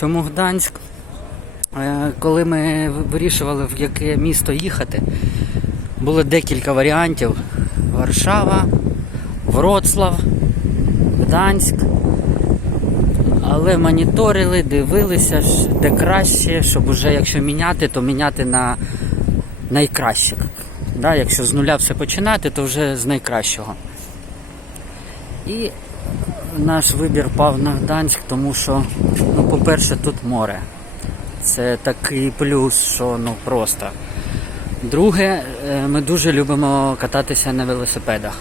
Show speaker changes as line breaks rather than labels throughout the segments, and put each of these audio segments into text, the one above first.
Чому Гданськ? Е, Коли ми вирішували, в яке місто їхати, було декілька варіантів: Варшава, Вроцлав, Гданськ. Але моніторили, дивилися, де краще, щоб уже якщо міняти, то міняти на найкраще. Да, якщо з нуля все починати, то вже з найкращого. І наш вибір пав на Гданськ, тому що, по-перше, тут море. Це такий плюс, що ну просто. Друге, е, ми дуже любимо кататися на велосипедах.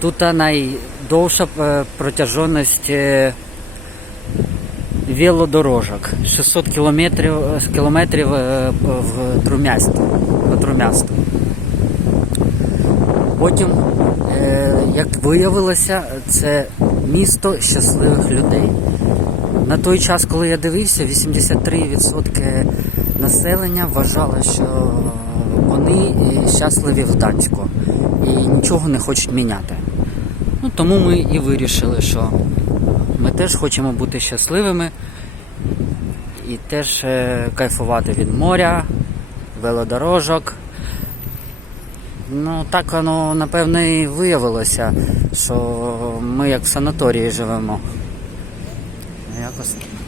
Тут найдовша е, протяжність е, велодорожок. 600 кілометрів, кілометрів в Трумяст, Трумясту. Потім, як виявилося, це місто щасливих людей. На той час, коли я дивився, 83% населення вважало, що вони щасливі в Данську і нічого не хочуть міняти. Ну, тому ми і вирішили, що ми теж хочемо бути щасливими і теж е, кайфувати від моря, велодорожок. Ну, так воно напевно і виявилося, що ми як в санаторії живемо. ね明石。